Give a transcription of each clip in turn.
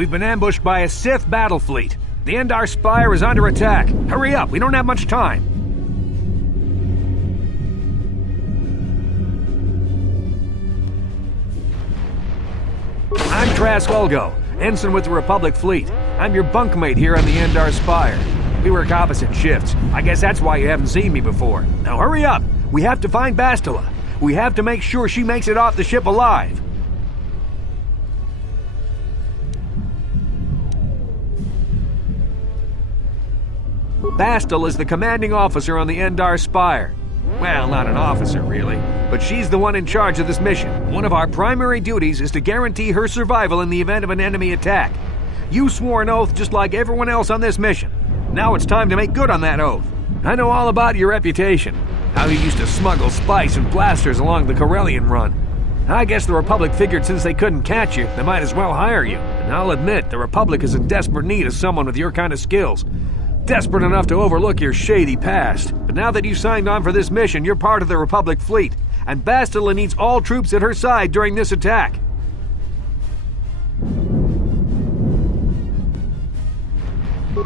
We've been ambushed by a Sith battle fleet. The Endar Spire is under attack. Hurry up, we don't have much time. I'm Trask Ulgo, ensign with the Republic fleet. I'm your bunkmate here on the Endar Spire. We work opposite shifts. I guess that's why you haven't seen me before. Now hurry up! We have to find Bastila. We have to make sure she makes it off the ship alive. Bastila is the commanding officer on the Endar Spire. Well, not an officer, really, but she's the one in charge of this mission. One of our primary duties is to guarantee her survival in the event of an enemy attack. You swore an oath just like everyone else on this mission. Now it's time to make good on that oath. I know all about your reputation, how you used to smuggle spice and blasters along the Corellian run. I guess the Republic figured since they couldn't catch you, they might as well hire you. And I'll admit, the Republic is in desperate need of someone with your kind of skills. Desperate enough to overlook your shady past. But now that you signed on for this mission, you're part of the Republic fleet, and Bastila needs all troops at her side during this attack.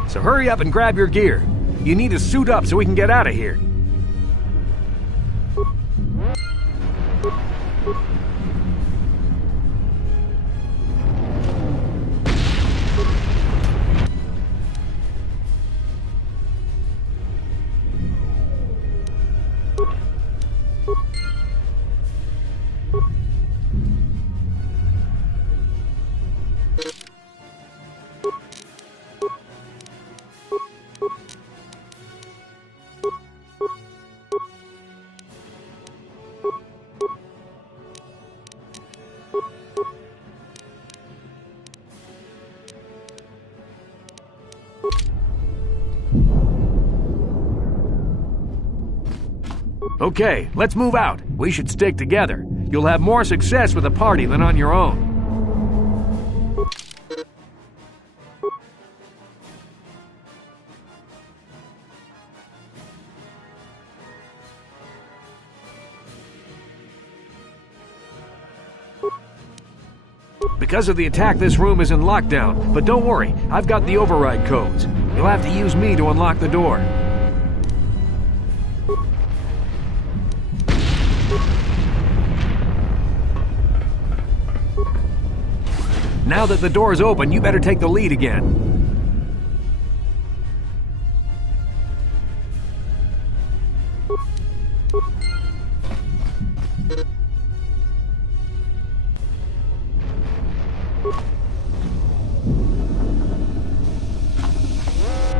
So hurry up and grab your gear. You need to suit up so we can get out of here. Okay, let's move out. We should stick together. You'll have more success with a party than on your own. Because of the attack, this room is in lockdown, but don't worry, I've got the override codes. You'll have to use me to unlock the door. Now that the door's open, you better take the lead again.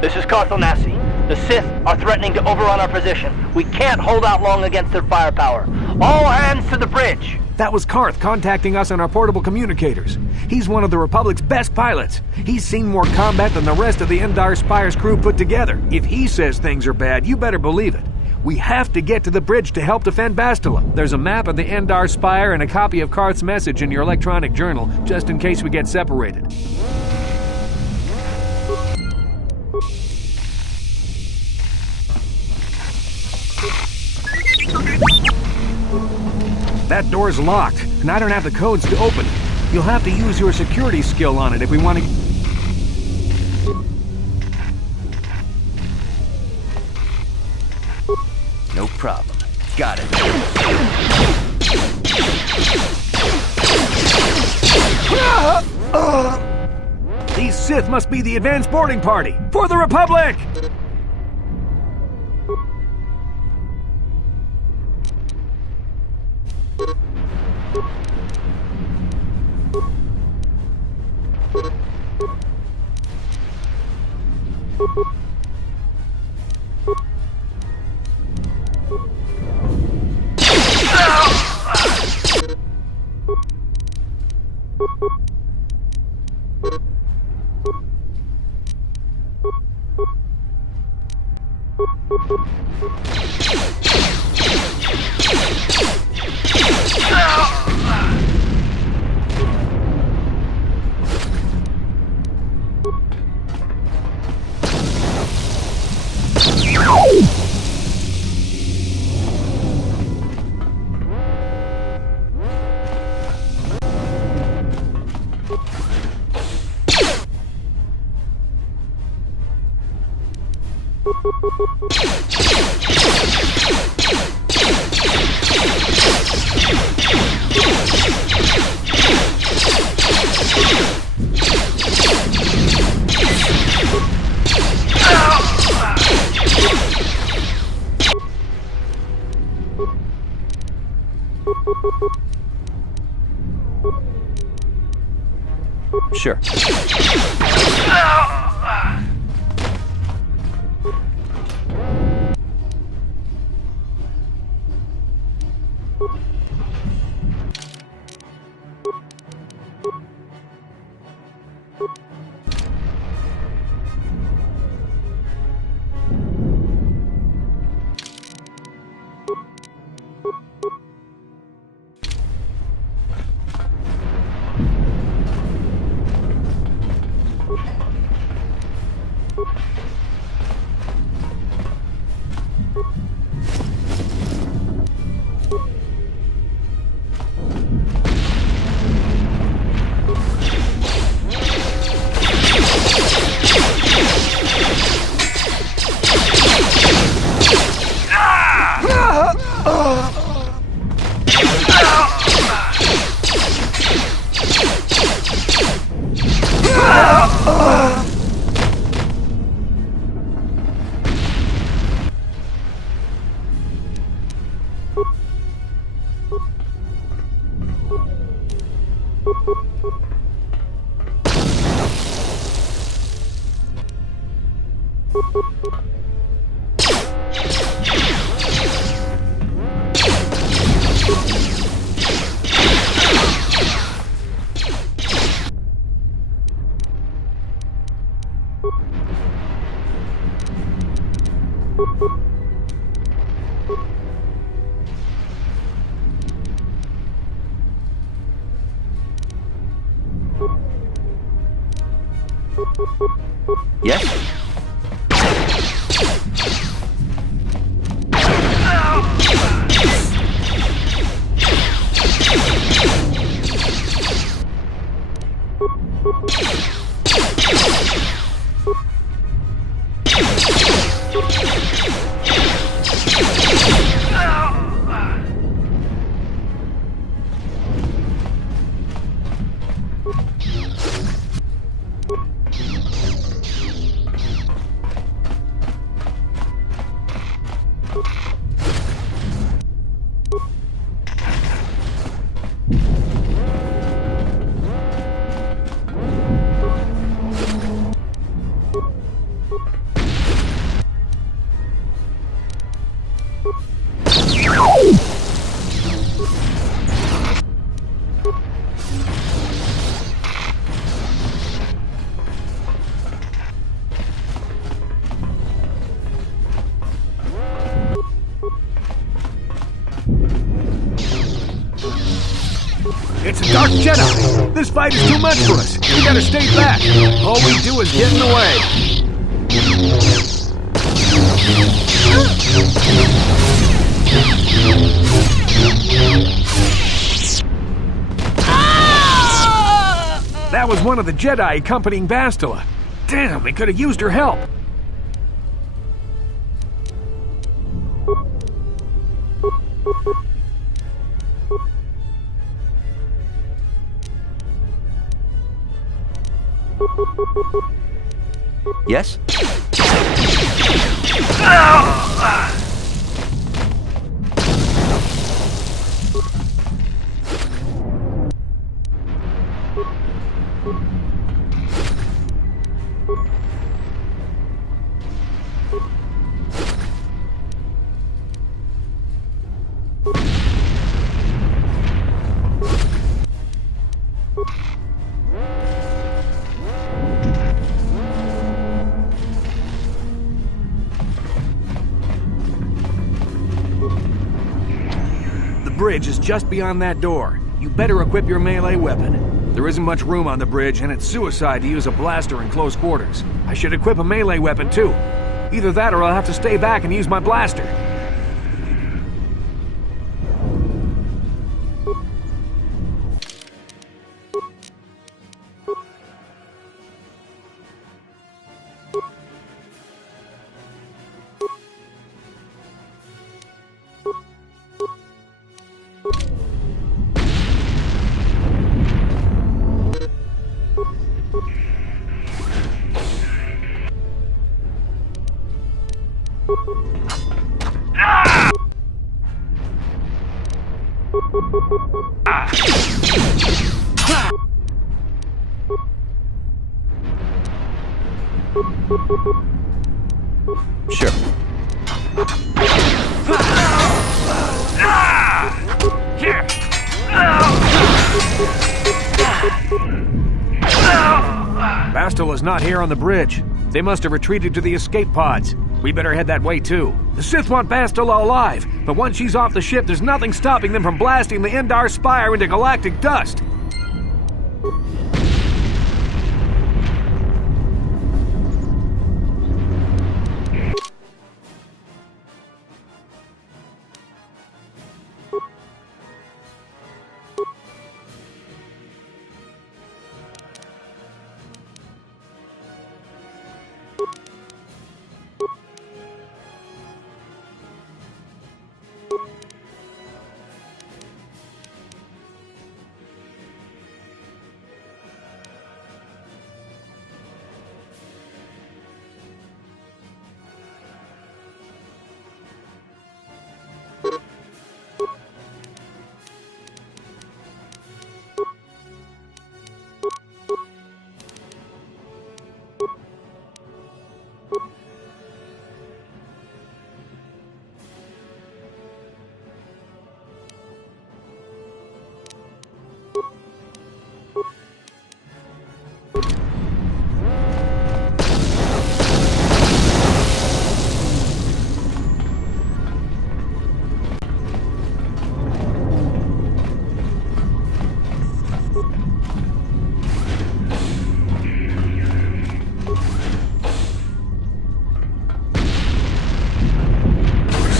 This is Carthonasi. The Sith are threatening to overrun our position. We can't hold out long against their firepower. All hands to the bridge! That was Karth contacting us on our portable communicators. He's one of the Republic's best pilots. He's seen more combat than the rest of the Endar Spire's crew put together. If he says things are bad, you better believe it. We have to get to the bridge to help defend Bastila. There's a map of the Endar Spire and a copy of Karth's message in your electronic journal, just in case we get separated. That door's locked, and I don't have the codes to open it. You'll have to use your security skill on it if we want to... No problem. Got it. These Sith must be the advanced boarding party! For the Republic! Sure. Yes? Jedi! This fight is too much for us! We gotta stay back! All we do is get in the way! That was one of the Jedi accompanying Bastila. Damn, they could have used her help! Yes? The bridge is just beyond that door. You better equip your melee weapon. There isn't much room on the bridge, and it's suicide to use a blaster in close quarters. I should equip a melee weapon, too. Either that or I'll have to stay back and use my blaster. Sure. Bastila's not here on the bridge. They must have retreated to the escape pods. We better head that way too. The Sith want Bastila alive, but once she's off the ship, there's nothing stopping them from blasting the Endar Spire into galactic dust.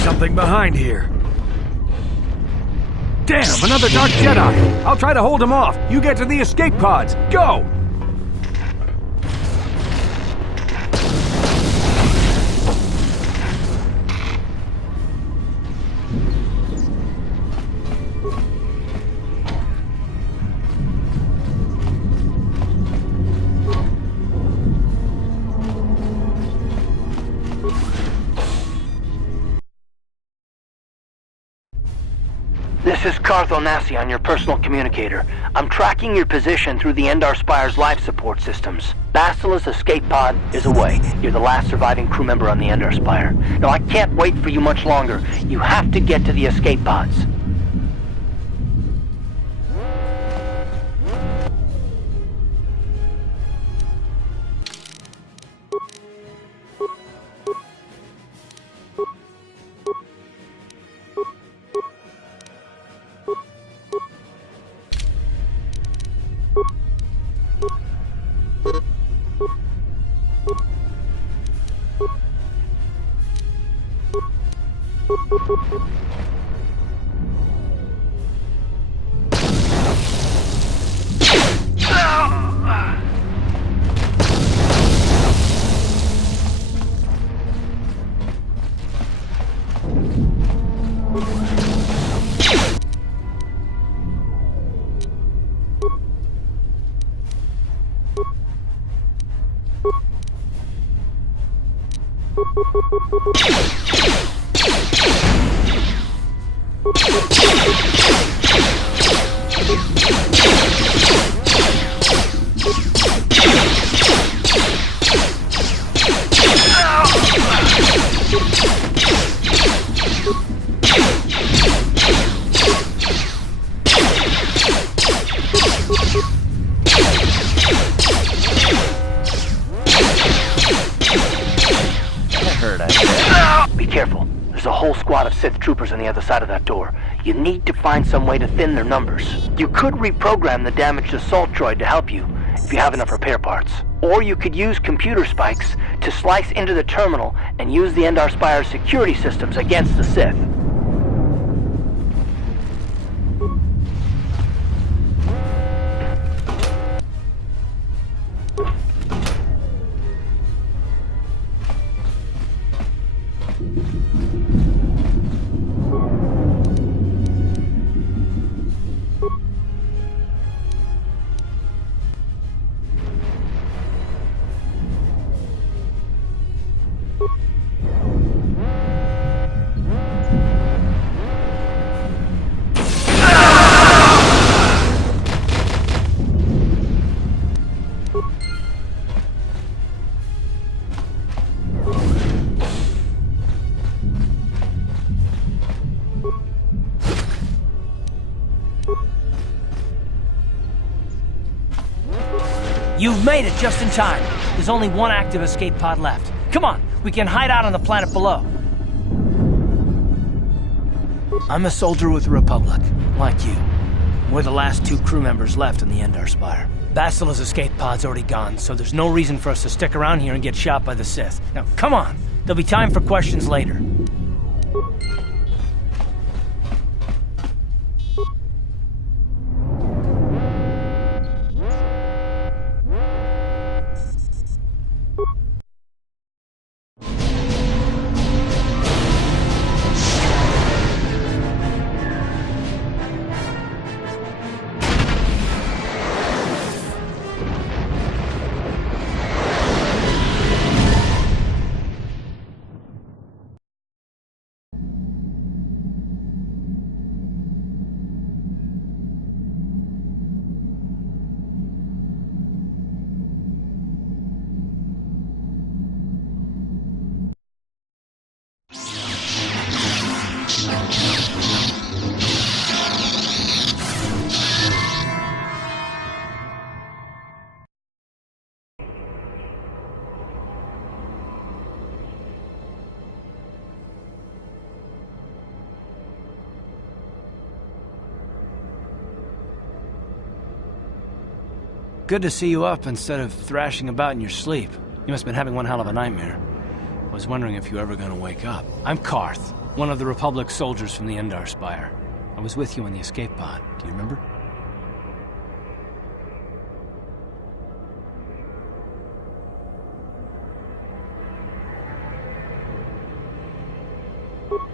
Something behind here. Damn, another Dark Jedi! I'll try to hold him off. You get to the escape pods. Go! This is Cartho Nassi on your personal communicator. I'm tracking your position through the Endar Spire's life support systems. Bastila's escape pod is away. You're the last surviving crew member on the Endar Spire. Now, I can't wait for you much longer. You have to get to the escape pods. Be careful. There's a whole squad of Sith troopers on the other side of that door. You need to find some way to thin their numbers. You could reprogram the damaged assault droid to help you, if you have enough repair parts. Or you could use computer spikes to slice into the terminal and use the Endar Spire's security systems against the Sith. You've made it just in time. There's only one active escape pod left. Come on, we can hide out on the planet below. I'm a soldier with the Republic, like you. We're the last two crew members left on the Endar Spire. Bastila's escape pod's already gone, so there's no reason for us to stick around here and get shot by the Sith. Now, come on. There'll be time for questions later. Good to see you up instead of thrashing about in your sleep. You must have been having one hell of a nightmare. I was wondering if you were ever gonna wake up. I'm Karth, one of the Republic soldiers from the Endar Spire. I was with you in the escape pod. Do you remember?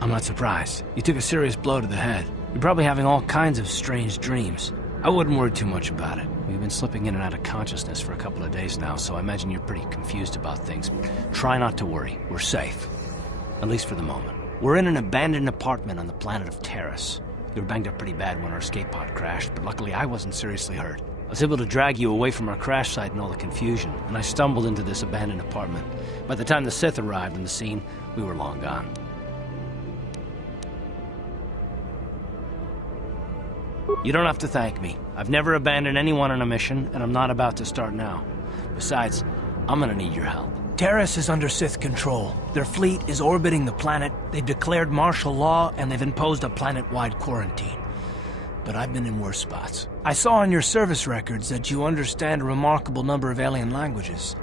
I'm not surprised. You took a serious blow to the head. You're probably having all kinds of strange dreams. I wouldn't worry too much about it. We've been slipping in and out of consciousness for a couple of days now, so I imagine you're pretty confused about things. Try not to worry. We're safe. At least for the moment. We're in an abandoned apartment on the planet of Terrace. You were banged up pretty bad when our escape pod crashed, but luckily I wasn't seriously hurt. I was able to drag you away from our crash site and all the confusion, and I stumbled into this abandoned apartment. By the time the Sith arrived on the scene, we were long gone. You don't have to thank me. I've never abandoned anyone on a mission, and I'm not about to start now. Besides, I'm gonna need your help. Terrace is under Sith control. Their fleet is orbiting the planet, they've declared martial law, and they've imposed a planet-wide quarantine. But I've been in worse spots. I saw on your service records that you understand a remarkable number of alien languages.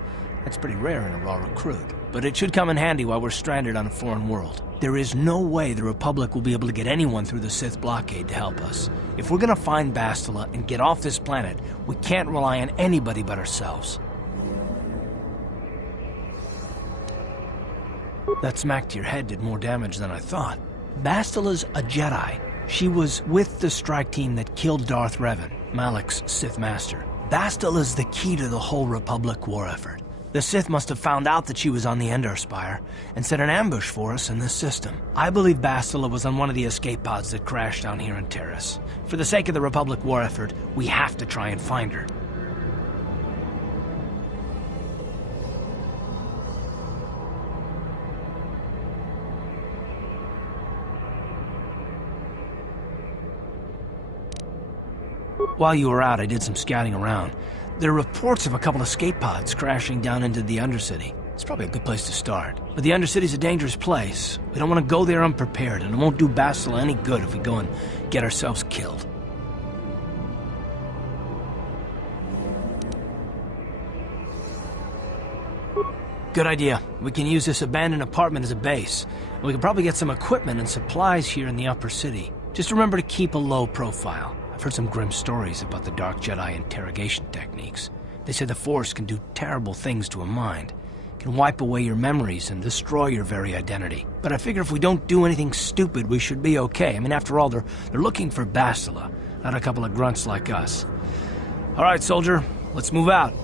That's pretty rare in a raw recruit. But it should come in handy while we're stranded on a foreign world. There is no way the Republic will be able to get anyone through the Sith blockade to help us. If we're gonna find Bastila and get off this planet, we can't rely on anybody but ourselves. That smack to your head did more damage than I thought. Bastila's a Jedi. She was with the strike team that killed Darth Revan, Malak's Sith Master. Bastila's the key to the whole Republic war effort. The Sith must have found out that she was on the Endar Spire and set an ambush for us in this system. I believe Bastila was on one of the escape pods that crashed down here in Terrace. For the sake of the Republic war effort, we have to try and find her. While you were out, I did some scouting around. There are reports of a couple escape pods crashing down into the Undercity. It's probably a good place to start. But the Undercity's a dangerous place. We don't want to go there unprepared, and it won't do Bastila any good if we go and get ourselves killed. Good idea. We can use this abandoned apartment as a base. And we can probably get some equipment and supplies here in the upper city. Just remember to keep a low profile. I've heard some grim stories about the Dark Jedi interrogation techniques. They say the Force can do terrible things to a mind. It can wipe away your memories and destroy your very identity. But I figure if we don't do anything stupid, we should be okay. I mean, after all, they're looking for Bastila, not a couple of grunts like us. All right, soldier, let's move out.